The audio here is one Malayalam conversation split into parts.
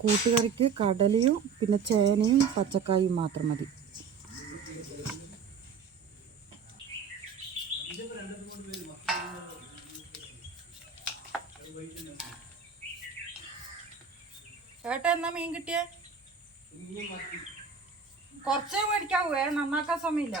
കൂട്ടുകറിക്ക് കടലയും പിന്നെ ചേനയും പച്ചക്കായും മാത്രം മതി. ചേട്ടാ എന്നാ മീൻ കിട്ടിയേ? കുറച്ചേ മേടിക്കാവൂ നന്നാക്കാൻ സമയമില്ല.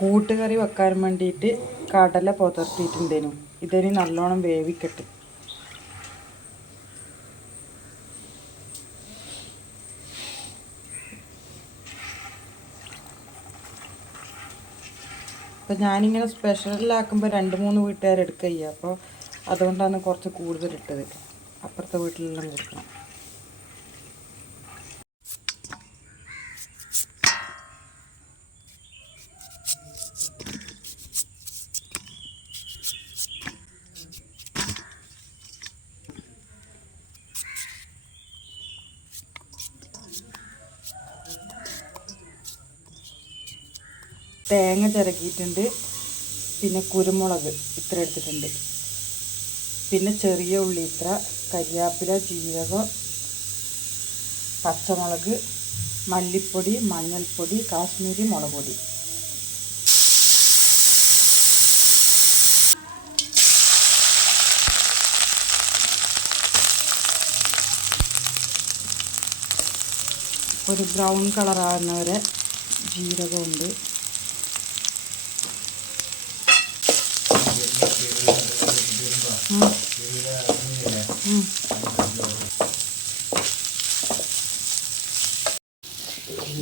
കൂട്ടുകറി വെക്കാൻ വേണ്ടിയിട്ട് കടല പുതർത്തിയിട്ടുണ്ടേനു. ഇതിന് നല്ലോണം വേവിക്കട്ടെ. അപ്പം ഞാനിങ്ങനെ സ്പെഷ്യലാക്കുമ്പോൾ രണ്ട് മൂന്ന് വീട്ടുകാരെടുക്കുക ചെയ്യുക അപ്പോൾ അതുകൊണ്ടാണ് കുറച്ച് കൂടുതൽ ഇട്ടത്. അപ്പുറത്തെ വീട്ടിലെല്ലാം കൊടുക്കണം. തേങ്ങ ചിരകിയിട്ടുണ്ട്. പിന്നെ കുരുമുളക് ഇത്ര എടുത്തിട്ടുണ്ട്. പിന്നെ ചെറിയ ഉള്ളി ഇത്ര കരിയാപ്പില ജീരകം പച്ചമുളക് മല്ലിപ്പൊടി മഞ്ഞൾപ്പൊടി കാശ്മീരി മുളക് പൊടി. ഒരു ബ്രൗൺ കളറാകുന്നവരെ ജീരകമുണ്ട്.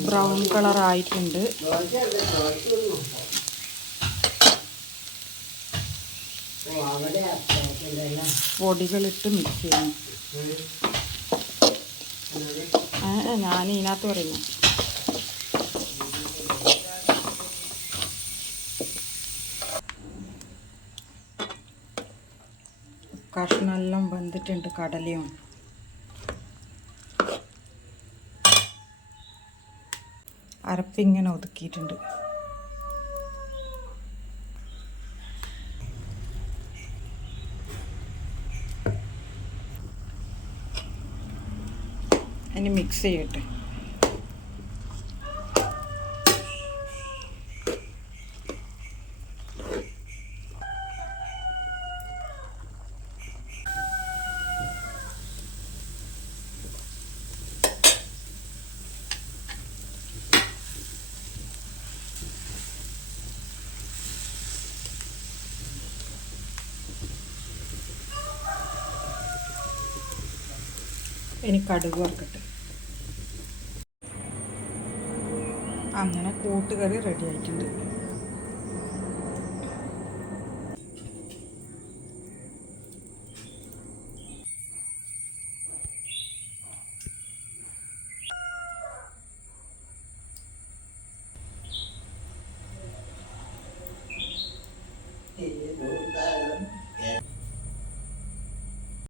ബ്രൗൺ കളർ ആയിട്ടുണ്ട് പൊടികളിട്ട് മിക്സ് ചെയ്യണം. ഞാൻ ഇതിനകത്ത് പറയുന്നു. കഷ്ണമെല്ലാം വെന്തിട്ടുണ്ട് കടലയും. അരപ്പിങ്ങനെ ഒതുക്കിയിട്ടുണ്ട്. ഇനി മിക്സ് ചെയ്യട്ടെ. ഇനി കടുക് വറുക്കട്ടെ അങ്ങനെ കൂട്ടുകറി റെഡി ആയിട്ടുണ്ട്.